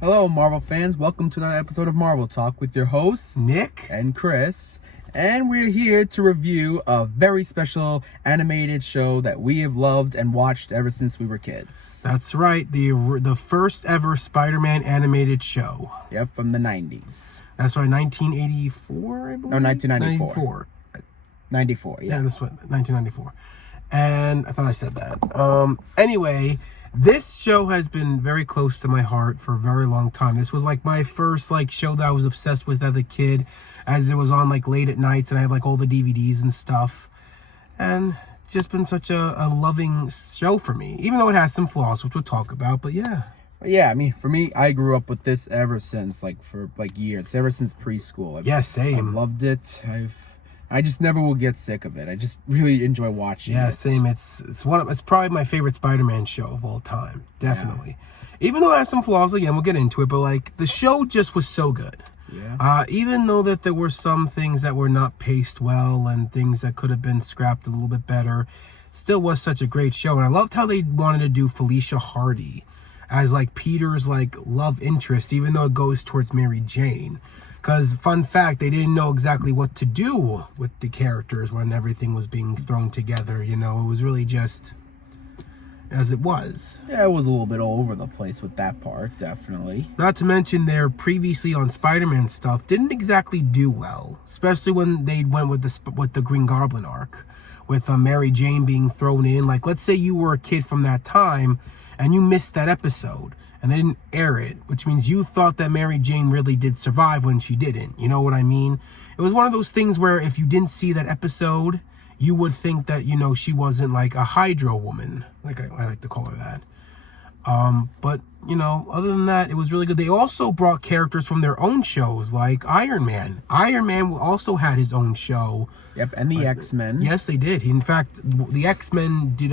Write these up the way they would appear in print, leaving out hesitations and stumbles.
Hello, Marvel fans. Welcome to another episode of Marvel Talk with your hosts, Nick and Chris. And we're here to review a very special animated show that we have loved and watched ever since we were kids. That's right, the first ever Spider-Man animated show. Yep, from the 90s. That's right, 1984, I believe? No, 1994. 94, yeah. Yeah, that's what, 1994. And I thought I said that. Anyway, this show has been very close to my heart for a very long time. This was like my first show that I was obsessed with as a kid, as it was on late at nights, and I had all the DVDs and stuff. And it's just been such a loving show for me, even though it has some flaws, which we'll talk about, but yeah. Yeah, I mean, for me, I grew up with this ever since, for years, ever since preschool. Yeah, same. I loved it. I just never will get sick of it. I just really enjoy watching it. Yeah, same. It's probably my favorite Spider-Man show of all time. Definitely. Yeah. Even though it has some flaws, again, we'll get into it, but the show just was so good. Yeah. Even though that there were some things that were not paced well and things that could have been scrapped a little bit better, still was such a great show. And I loved how they wanted to do Felicia Hardy as Peter's love interest, even though it goes towards Mary Jane. Because, fun fact, they didn't know exactly what to do with the characters when everything was being thrown together, It was really just as it was. Yeah, it was a little bit all over the place with that part, definitely. Not to mention their previously on Spider-Man stuff didn't exactly do well, especially when they went with the Green Goblin arc, with Mary Jane being thrown in. Let's say you were a kid from that time and you missed that episode, and they didn't air it, which means you thought that Mary Jane really did survive when she didn't. You know what I mean? It was one of those things where if you didn't see that episode, you would think that, she wasn't a Hydra woman, I like to call her that. But, other than that, it was really good. They also brought characters from their own shows, like Iron Man. Iron Man also had his own show. Yep, and the X-Men. Yes, they did. In fact, the X-Men did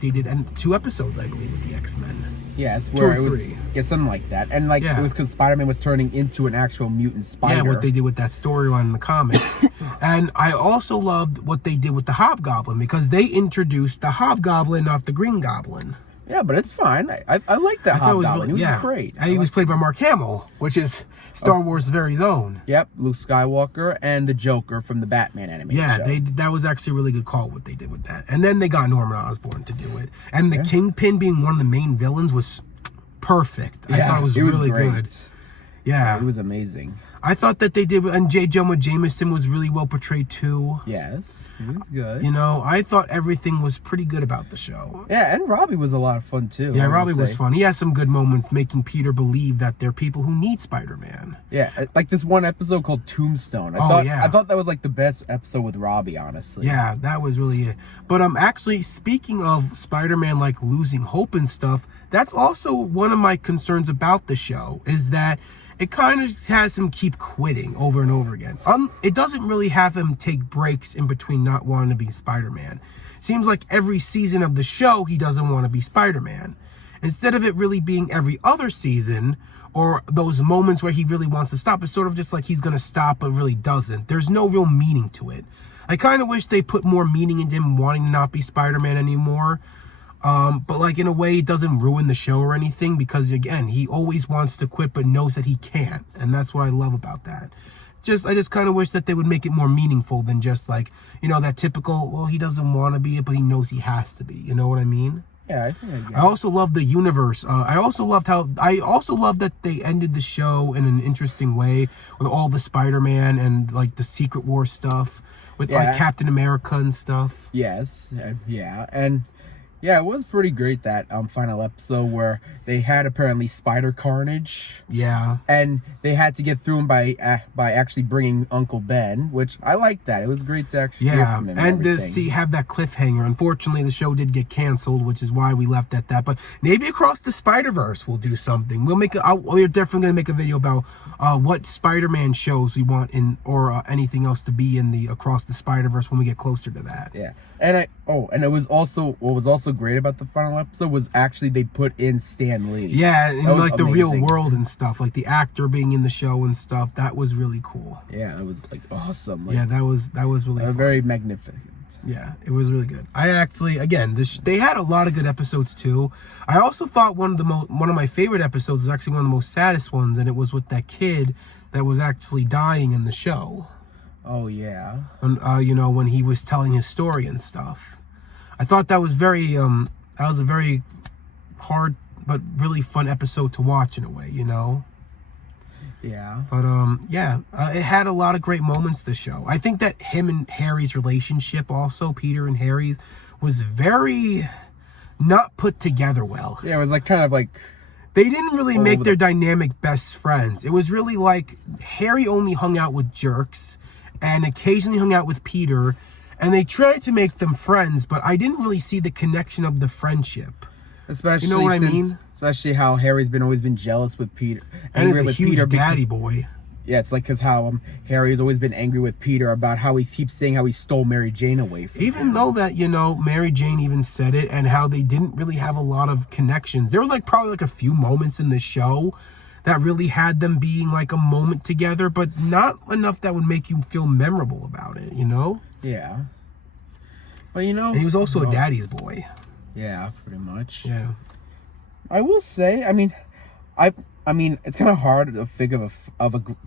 they did 2 episodes, I believe, with the X-Men. Yes, 2 where or it was 3. Yeah, something like that. And it was because Spider-Man was turning into an actual mutant spider. Yeah, what they did with that storyline in the comics. And I also loved what they did with the Hobgoblin, because they introduced the Hobgoblin, not the Green Goblin. Yeah, but it's fine. I like that Hobgoblin. He was great. And he was played by Mark Hamill, which is Star Wars' very own. Yep, Luke Skywalker and the Joker from the Batman animated show. Yeah, that was actually a really good call, what they did with that. And then they got Norman Osborn to do it. And the Kingpin being one of the main villains was perfect. Yeah, I thought it was really great. good. Yeah. It was amazing. I thought that they did, and J. Jonah Jameson was really well portrayed too. Yes, he was good. I thought everything was pretty good about the show. Yeah, and Robbie was a lot of fun too. Yeah, Robbie was fun. He has some good moments making Peter believe that there are people who need Spider-Man. Yeah, like this one episode called Tombstone. I thought that was the best episode with Robbie, honestly. Yeah, that was really it. But actually, speaking of Spider-Man losing hope and stuff, that's also one of my concerns about the show, is that it kind of has him keep quitting over and over again. It doesn't really have him take breaks in between not wanting to be Spider-Man. Seems like every season of the show, he doesn't want to be Spider-Man. Instead of it really being every other season, or those moments where he really wants to stop, it's sort of just he's going to stop, but really doesn't. There's no real meaning to it. I kind of wish they put more meaning into him wanting to not be Spider-Man anymore. But in a way, it doesn't ruin the show or anything, because again, he always wants to quit but knows that he can't, and that's what I love about that. I just kind of wish that they would make it more meaningful than just that typical, well, he doesn't want to be it, but he knows he has to be. You know what I mean? Yeah, I think I get it. I also love the universe. I also love that they ended the show in an interesting way with all the Spider-Man and the Secret War stuff with Captain America and stuff. Yes, yeah, and yeah, it was pretty great, that final episode where they had apparently Spider Carnage. Yeah. And they had to get through him by actually bringing Uncle Ben, which I liked that. It was great to actually hear from him and to have that cliffhanger. Unfortunately, the show did get canceled, which is why we left at that. But maybe Across the Spider-Verse we'll do something. We're definitely going to make a video about what Spider-Man shows we want or anything else to be in the Across the Spider-Verse when we get closer to that. Yeah. And it was also, what was also great about the final episode was actually they put in Stan Lee. Yeah, and the amazing. real world and stuff, the actor being in the show and stuff. That was really cool. Yeah, it was awesome. Yeah, that was really fun. Very magnificent. Yeah, it was really good. I actually, again, they had a lot of good episodes too. I also thought one of my favorite episodes is actually one of the most saddest ones, and it was with that kid that was actually dying in the show. Oh yeah. When, when he was telling his story and stuff. I thought that was that was a very hard but really fun episode to watch in a way, Yeah. But it had a lot of great moments, the show. I think that him and Harry's relationship also, Peter and Harry's, was very not put together well. Yeah, it was like kind of like they didn't really make their dynamic best friends. It was really like Harry only hung out with jerks and occasionally hung out with Peter, and they tried to make them friends, but I didn't really see the connection of the friendship. Especially, you know what I mean? Especially how Harry's always been jealous with Peter. And he's a with huge Peter daddy boy. Yeah, it's like because how Harry's always been angry with Peter about how he keeps saying how he stole Mary Jane away from him. Even though that, Mary Jane even said it, and how they didn't really have a lot of connections. There was probably a few moments in the show that really had them being like a moment together, but not enough that would make you feel memorable about it, Yeah. But And he was also a daddy's boy. Yeah, pretty much. Yeah. I will say, I mean, it's kind of hard to think of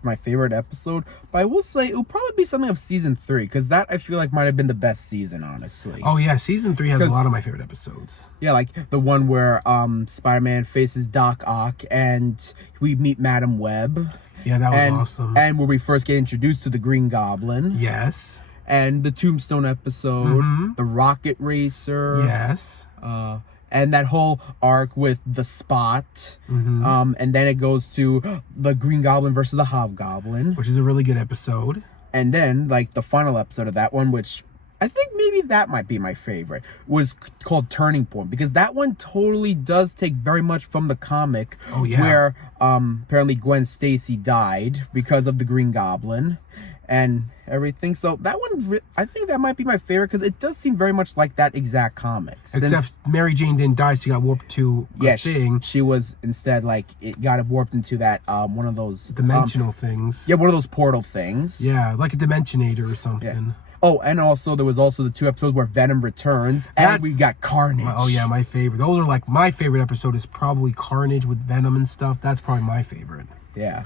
my favorite episode, but I will say it will probably be something of season 3, because that I feel like might have been the best season, honestly. Oh yeah, season 3 has a lot of my favorite episodes. Yeah, like the one where Spider-Man faces Doc Ock and we meet Madam Web. Yeah, that was awesome. And where we first get introduced to the Green Goblin. Yes. And the Tombstone episode, the Rocket Racer. Yes. And that whole arc with the Spot. And then it goes to the Green Goblin versus the Hobgoblin. Which is a really good episode. And then, the final episode of that one, which I think maybe that might be my favorite, was called Turning Point. Because that one totally does take very much from the comic. Oh, yeah. Where apparently Gwen Stacy died because of the Green Goblin. And everything. So that one, I think that might be my favorite because it does seem very much like that exact comic. Except Mary Jane didn't die, she got warped to a thing. She was instead it got warped into that one of those dimensional things. Yeah, one of those portal things. Yeah, like a Dimensionator or something. Yeah. Oh, and also there was also the 2 episodes where Venom returns, and we got Carnage. Oh yeah, my favorite. Those are my favorite episode is probably Carnage with Venom and stuff. That's probably my favorite. Yeah.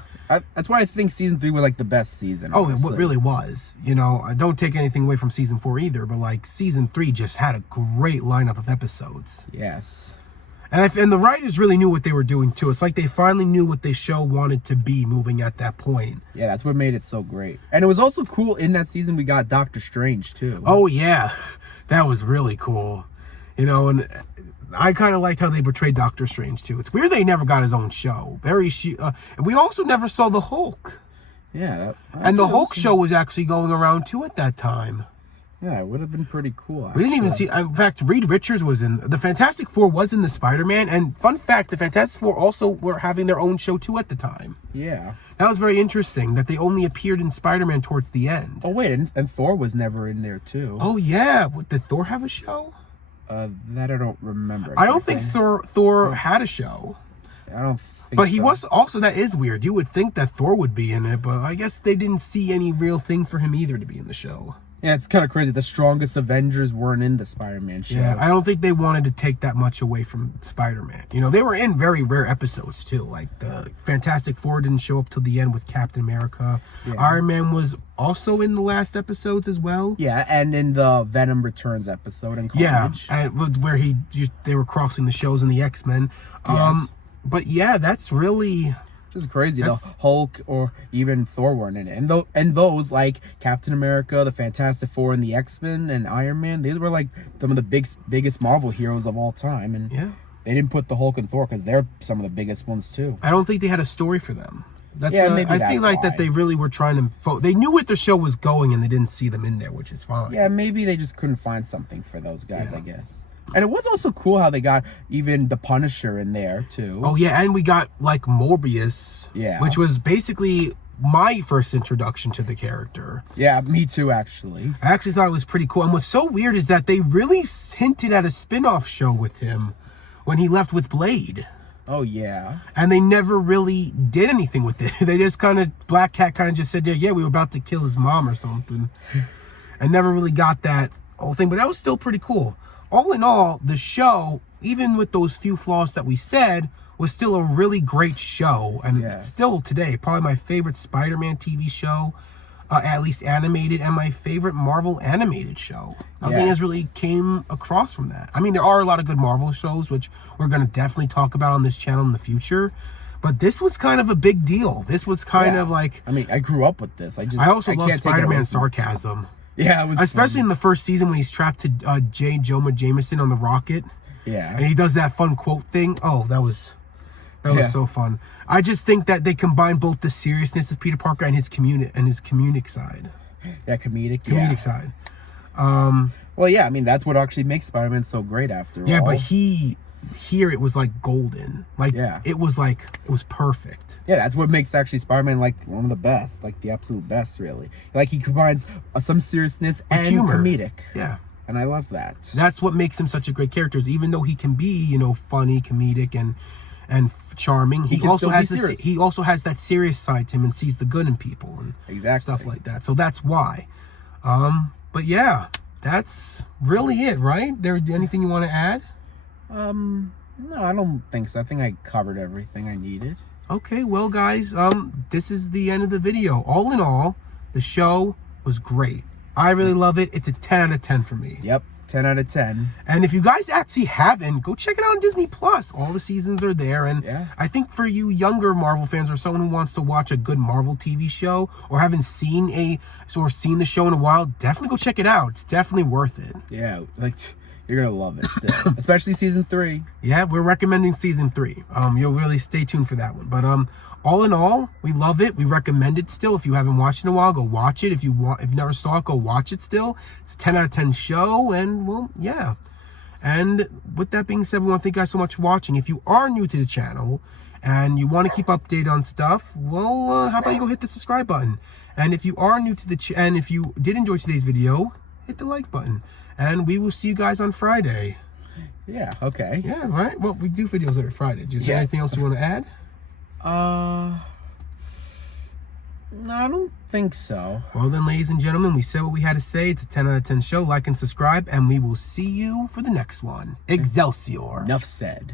That's why I think season 3 was the best season. Honestly. Oh, it really was. I don't take anything away from season 4 either, but season 3 just had a great lineup of episodes. Yes. And the writers really knew what they were doing too. It's like they finally knew what the show wanted to be moving at that point. Yeah, that's what made it so great. And it was also cool in that season we got Doctor Strange too. Oh yeah. That was really cool. And I kind of liked how they portrayed Doctor Strange too. It's weird they never got his own show. And we also never saw the Hulk. Yeah. And the Hulk show was actually going around too at that time. Yeah, it would have been pretty cool. Actually. We didn't even see. In fact, Reed Richards was in the Fantastic Four. Was in the Spider-Man. And fun fact, the Fantastic Four also were having their own show too at the time. Yeah. That was very interesting that they only appeared in Spider-Man towards the end. Oh wait, and Thor was never in there too. Oh yeah, did Thor have a show? That I don't remember. I don't think Thor had a show. I don't think But he was also, that is weird. You would think that Thor would be in it, but I guess they didn't see any real thing for him either to be in the show. Yeah, it's kind of crazy. The strongest Avengers weren't in the Spider-Man show. Yeah, I don't think they wanted to take that much away from Spider-Man. They were in very rare episodes too. Like the Fantastic Four didn't show up till the end with Captain America. Yeah. Iron Man was also in the last episodes as well. Yeah, and in the Venom Returns episode in Carnage. Yeah, where they were crossing the shows in the X-Men. Yes. But yeah, that's really just crazy. The Hulk or even Thor weren't in it. And those like Captain America, the Fantastic Four, and the X-Men and Iron Man, these were some of the biggest Marvel heroes of all time. And they didn't put the Hulk and Thor because they're some of the biggest ones too. I don't think they had a story for them. Maybe I feel like that they really were trying to. They knew what the show was going, and they didn't see them in there, which is fine. Yeah, maybe they just couldn't find something for those guys. I guess. And it was also cool how they got even the Punisher in there too. Oh yeah, and we got Morbius. Yeah. Which was basically my first introduction to the character. Yeah, me too, actually. I actually thought it was pretty cool. And what's so weird is that they really hinted at a spin-off show with him when he left with Blade. Oh yeah. And they never really did anything with it. They just Black Cat just said, yeah, we were about to kill his mom or something. And never really got that whole thing, but that was still pretty cool. All in all, the show, even with those few flaws that we said, was still a really great show. And Yes. still today, probably my favorite Spider-Man TV show, at least animated, and my favorite Marvel animated show. Nothing has Yes. really came across from that. I mean, there are a lot of good Marvel shows, which we're going to definitely talk about on this channel in the future. But this was kind of a big deal. This was kind Yeah. of like... I mean, I grew up with this. I also love can't take it away Spider-Man's from me. sarcasm. Yeah, it was Especially funny. in the first season when he's trapped to J. Jonah Jameson on the rocket. Yeah. And he does that fun quote thing. Oh, that was Yeah. so fun. I just think that they combine both the seriousness of Peter Parker and his comedic side. Yeah, comedic. Comedic Yeah. side. Well, yeah, I mean, that's what actually makes Spider-Man so great after Yeah, all. but here it was like golden. Like Yeah. it was perfect. Yeah, that's what makes actually Spider-Man like one of the best, like the absolute best, really. Like he combines some seriousness and humor. comedic, Yeah. and I love that. That's what makes him such a great character. Is even though he can be, funny, comedic, and charming, He can still be serious. he also has that serious side to him and sees the good in people and Exactly. stuff like that. So that's why. But yeah, that's really it, right? There anything you want to add? No, I don't think so. I think I covered everything I needed. Okay, well guys, this is the end of the video. All in all, the show was great. I really love it. It's a 10 out of 10 for me. Yep, 10 out of 10. And if you guys actually haven't, go check it out on Disney Plus. All the seasons are there. And Yeah. I think for you younger Marvel fans or someone who wants to watch a good Marvel TV show or haven't seen the show in a while, definitely go check it out. It's definitely worth it. Yeah, like you're gonna love it still, especially season 3. Yeah, we're recommending season 3. You'll really stay tuned for that one. But all in all, we love it. We recommend it still. If you haven't watched it in a while, go watch it. If you never saw it, go watch it still. It's a 10 out of 10 show, and well, yeah. And with that being said, we want to thank you guys so much for watching. If you are new to the channel and you want to keep updated on stuff, well, how about you go hit the subscribe button? And if you are new to the and if you did enjoy today's video, hit the like button. And we will see you guys on Friday. Yeah, okay. Yeah, right? Well, we do videos every Friday. Is there Yeah. anything else you want to add? No, I don't think so. Well then, ladies and gentlemen, we said what we had to say. It's a 10 out of 10 show. Like and subscribe, and we will see you for the next one. Excelsior. Enough said.